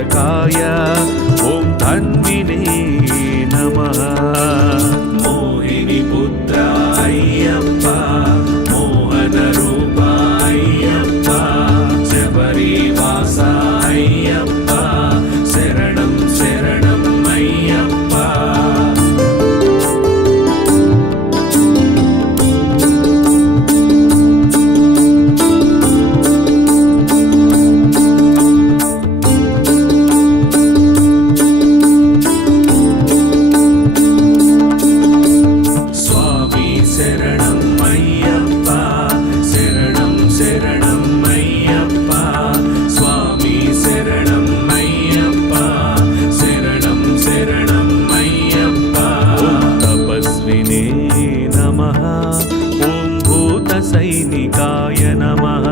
रक्षकाय ॐ धन्विने नमः। मोहिनी पुत्र अय्यप्पा मोहन रूप अय्यप्पा शबरीवास अय्यप्पा शरणं शरणं अय्यप्पा। सैनिकाय नमः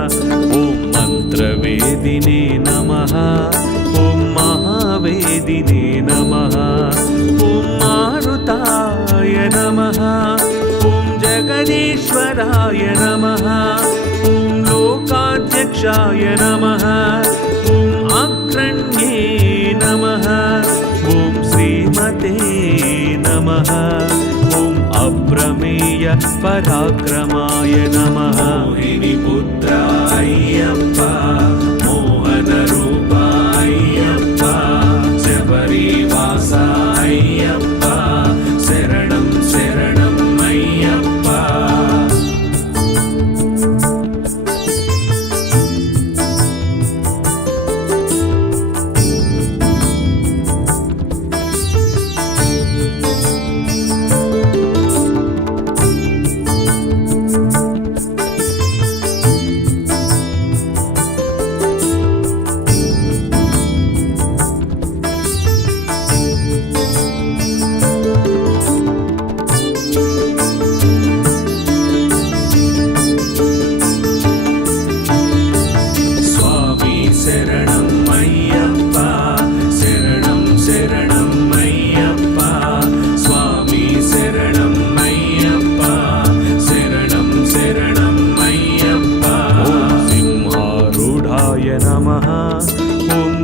ॐ मन्त्रवेदिने नमः ॐ महावेदिने नमः ॐ मारुताय नमः ॐ जगदीश्वराय नमः ॐ लोकाध्यक्षाय नमः ॐ अग्रण्ये नमः ॐ श्रीमते नमः ॐ अप्रमेय पराक्रमाय नमः। मोहिनी पुत्र अय्यप्पा मोहन रूप अय्यप्पा शबरीवास अय्यप्पा शरणं शरणं अय्यप्पा।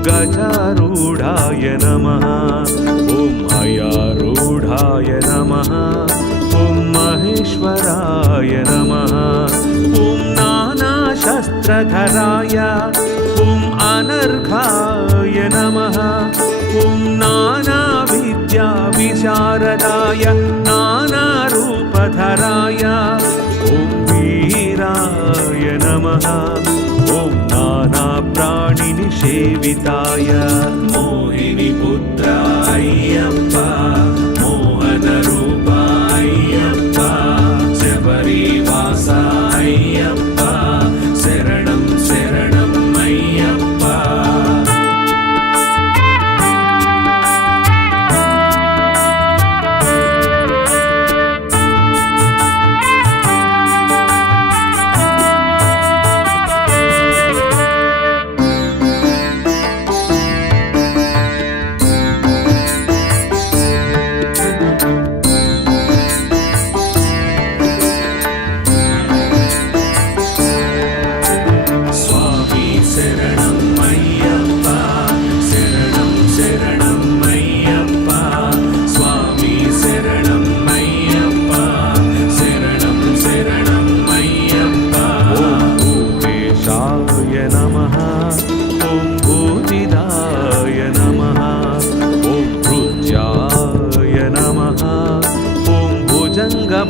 गजारूढाय नमः ॐ हयारूढाय नमः ॐ महेश्वराय नमः ॐ नानाशस्त्रधराय ॐ अनर्घाय नमः ॐ नानाविद्याविशारदाय नानारूपधराय ॐ वीराय नमः ॐ नानाप्राणिनिषेविताय। मोहिनी पुत्र अय्यप्पा मोहन रूप अय्यप्पा शबरीवास अय्यप्पा शरणं शरणं अय्यप्पा।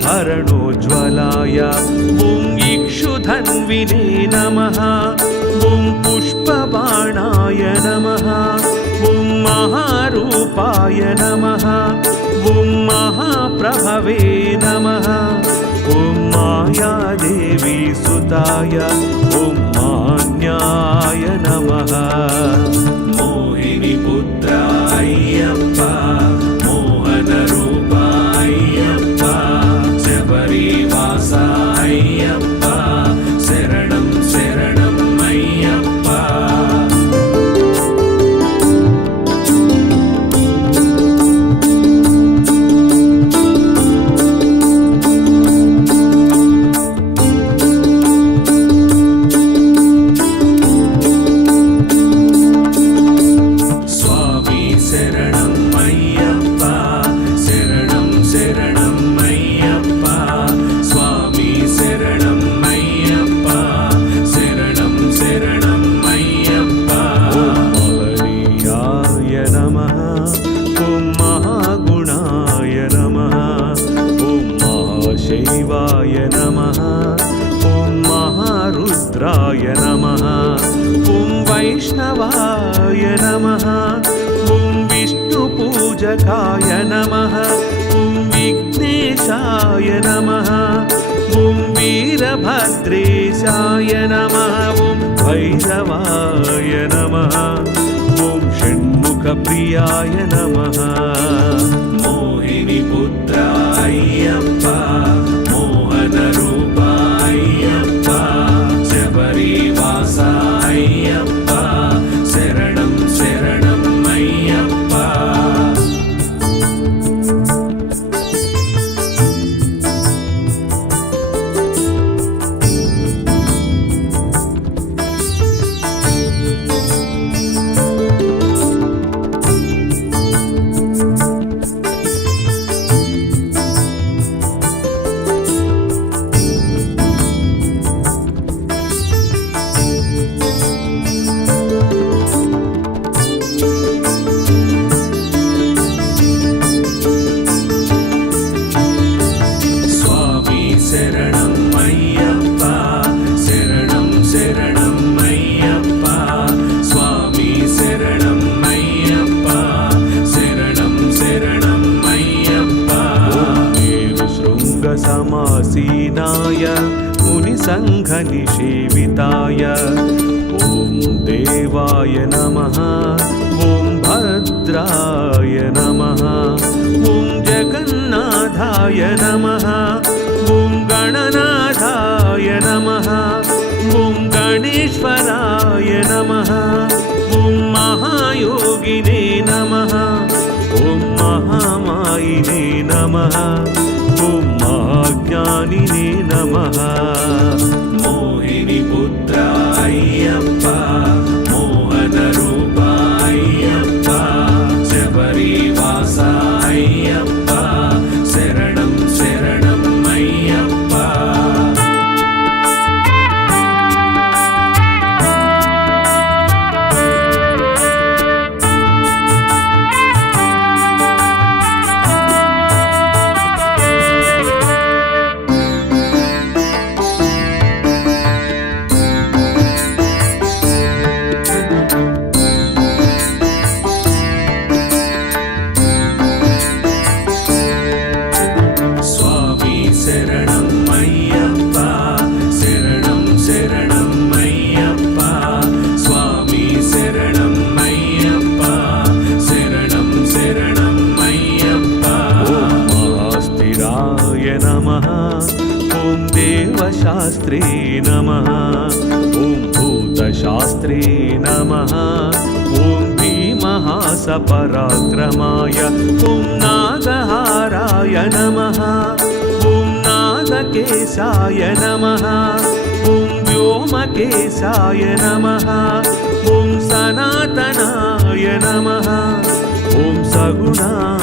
भरणोज्ज्वलाय ॐ इक्षुधन्विने नमः ॐ पुष्पबाणाय नमः ॐ महारूपाय नमः ॐ महाप्रभवे नमः ॐ मायादेवी सुताय ॐ मान्याय नमः। मोहिनी पुत्र अय्यप्पा मोहन रूप अय्यप्पा शबरीवास अय्यप्पा शरणं शरणं अय्यप्पा। महाकालाय नमः ॐ महारुद्राय नमः ॐ वैष्णवाय नमः ॐ विष्णुपूजकाय नमः ॐ विघ्नेशाय नमः ॐ वीरभद्रेशाय नमः ॐ भैरवाय नमः ॐ षण्मुखप्रियाय नमः मोहिनीपुत्रा अय्यप्पा मोहनरूपा अय्यप्पा शबरीवासा अय्यप्पा शरणं शरणं अय्यप्पा समासीनाय मुनिसङ्घनिषेविताय ॐ देवाय नमः ॐ भद्राय नमः ॐ जगन्नाथाय नमः ॐ गणनाथाय नमः ॐ गणेश्वराय नमः ॐ महायोगिने नमः ॐ महामायिने नमः ॐ महाज्ञानिने नमः मोहिनीपुत्रा अय्यप्पा मोहनरूपा अय्यप्पा शबरीवासा अय्यप्पा शरणं शरणं अय्यप्पा शास्त्रे नमः ॐ भूतशास्त्रे नमः ॐ भीमहासपराक्रमाय ॐ नागहाराय नमः ॐ नागकेशाय नमः ॐ व्योमकेशाय नमः ॐ सनातनाय नमः ॐ सगुणा